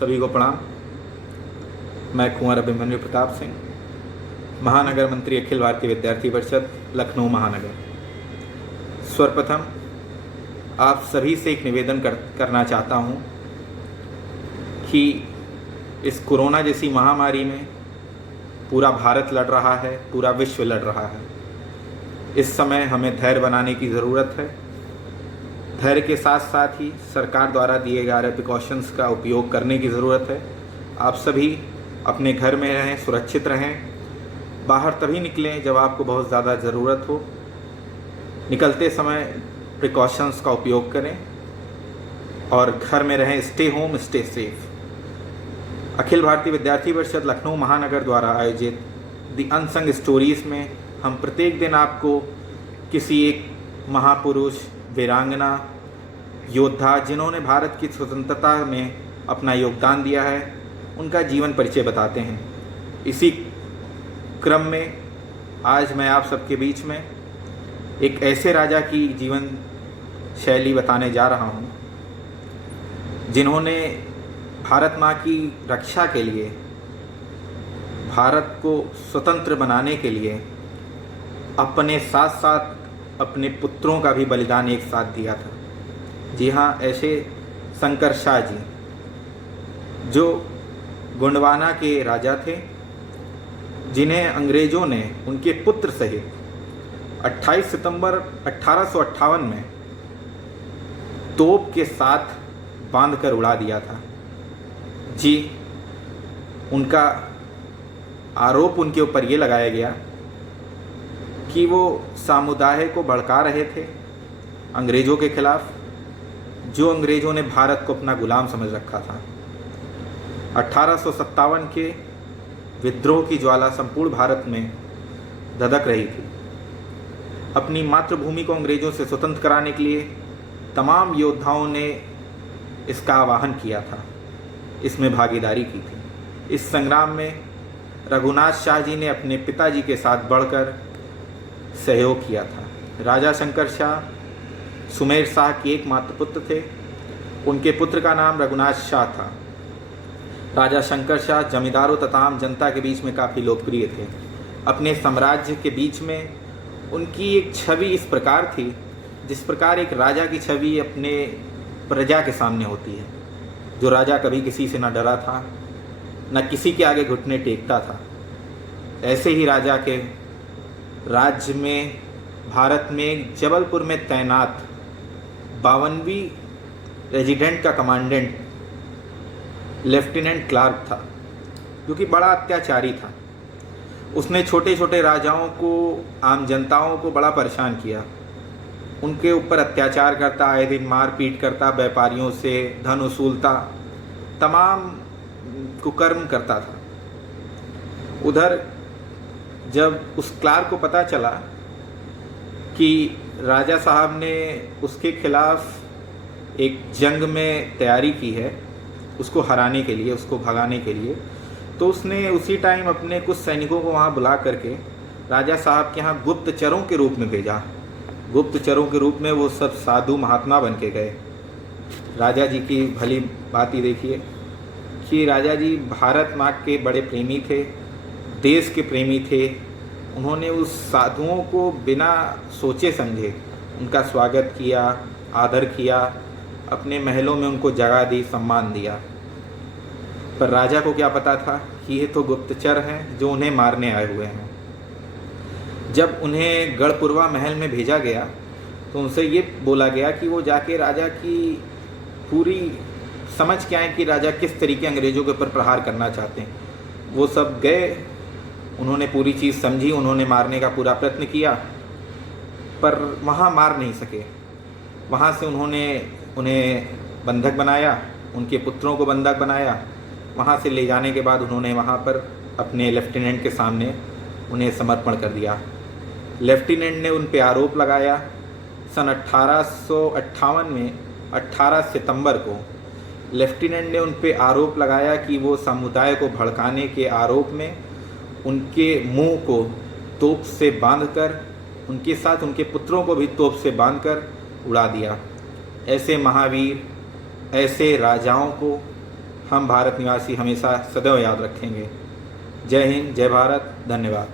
सभी को प्रणाम। मैं कुंवर अभिमन्यु प्रताप सिंह, महानगर मंत्री, अखिल भारतीय विद्यार्थी परिषद, लखनऊ महानगर। सर्वप्रथम आप सभी से एक निवेदन करना चाहता हूं कि इस कोरोना जैसी महामारी में पूरा भारत लड़ रहा है, पूरा विश्व लड़ रहा है। इस समय हमें धैर्य बनाने की ज़रूरत है। धैर्य के साथ साथ ही सरकार द्वारा दिए जा रहे प्रिकॉशंस का उपयोग करने की ज़रूरत है। आप सभी अपने घर में रहें, सुरक्षित रहें। बाहर तभी निकलें जब आपको बहुत ज़्यादा ज़रूरत हो। निकलते समय प्रिकॉशंस का उपयोग करें और घर में रहें। Stay home, stay safe. Akhil Bharatiya Vidyarthi परिषद लखनऊ महानगर द्वारा आयोजित द अनसंग स्टोरीज़ में हम प्रत्येक दिन आपको किसी एक महापुरुष, वीरांगना, योद्धा जिन्होंने भारत की स्वतंत्रता में अपना योगदान दिया है, उनका जीवन परिचय बताते हैं। इसी क्रम में आज मैं आप सबके बीच में एक ऐसे राजा की जीवन शैली बताने जा रहा हूं, जिन्होंने भारत माँ की रक्षा के लिए, भारत को स्वतंत्र बनाने के लिए अपने साथ साथ अपने पुत्रों का भी बलिदान एक साथ दिया था। जी हाँ, ऐसे शंकर शाह जी जो गोंडवाना के राजा थे, जिन्हें अंग्रेज़ों ने उनके पुत्र सहित 28 सितंबर 1858 में तोप के साथ बांधकर उड़ा दिया था। जी, उनका आरोप उनके ऊपर ये लगाया गया कि वो समुदाय को भड़का रहे थे अंग्रेज़ों के खिलाफ, जो अंग्रेज़ों ने भारत को अपना गुलाम समझ रखा था। 1857 के विद्रोह की ज्वाला संपूर्ण भारत में धधक रही थी। अपनी मातृभूमि को अंग्रेज़ों से स्वतंत्र कराने के लिए तमाम योद्धाओं ने इसका आह्वान किया था, इसमें भागीदारी की थी। इस संग्राम में रघुनाथ शाह जी ने अपने पिताजी के साथ बढ़कर सहयोग किया था। राजा शंकर शाह सुमेर शाह के एकमात्र पुत्र थे। उनके पुत्र का नाम रघुनाथ शाह था। राजा शंकर शाह जमींदारों तथा आम जनता के बीच में काफ़ी लोकप्रिय थे। अपने साम्राज्य के बीच में उनकी एक छवि इस प्रकार थी जिस प्रकार एक राजा की छवि अपने प्रजा के सामने होती है। जो राजा कभी किसी से न डरा था, न किसी के आगे घुटने टेकता था। ऐसे ही राजा के राज्य में, भारत में, जबलपुर में तैनात 52वीं रेजिडेंट का कमांडेंट लेफ्टिनेंट क्लार्क था, जो कि बड़ा अत्याचारी था। उसने छोटे छोटे राजाओं को, आम जनताओं को बड़ा परेशान किया। उनके ऊपर अत्याचार करता, आए दिन मार पीट करता, व्यापारियों से धन वसूलता, तमाम कुकर्म करता था। उधर जब उस क्लार्क को पता चला कि राजा साहब ने उसके खिलाफ एक जंग में तैयारी की है, उसको हराने के लिए, उसको भगाने के लिए, तो उसने उसी टाइम अपने कुछ सैनिकों को वहाँ बुला करके राजा साहब के यहाँ गुप्तचरों के रूप में भेजा। गुप्तचरों के रूप में वो सब साधु महात्मा बन के गए। राजा जी की भली बात ही देखिए कि राजा जी भारत माँ के बड़े प्रेमी थे, देश के प्रेमी थे। उन्होंने उस साधुओं को बिना सोचे समझे उनका स्वागत किया, आदर किया, अपने महलों में उनको जगह दी, सम्मान दिया। पर राजा को क्या पता था कि ये तो गुप्तचर हैं जो उन्हें मारने आए हुए हैं। जब उन्हें गढ़पुरवा महल में भेजा गया तो उनसे ये बोला गया कि वो जाके राजा की पूरी समझ के आए कि राजा किस तरीके अंग्रेज़ों के ऊपर प्रहार करना चाहते हैं। वो सब गए, उन्होंने पूरी चीज़ समझी, उन्होंने मारने का पूरा प्रयत्न किया, पर वहाँ मार नहीं सके। वहाँ से उन्होंने उन्हें बंधक बनाया, उनके पुत्रों को बंधक बनाया। वहाँ से ले जाने के बाद उन्होंने वहाँ पर अपने लेफ्टिनेंट के सामने उन्हें समर्पण कर दिया। लेफ्टिनेंट ने उन पर आरोप लगाया। सन 1858 में 18 सितंबर को लेफ्टिनेंट ने उन पर आरोप लगाया कि वो समुदाय को भड़काने के आरोप में उनके मुंह को तोप से बांधकर, उनके साथ उनके पुत्रों को भी तोप से बांधकर उड़ा दिया। ऐसे महावीर, ऐसे राजाओं को हम भारत निवासी हमेशा सदैव याद रखेंगे। जय हिंद, जय भारत, धन्यवाद।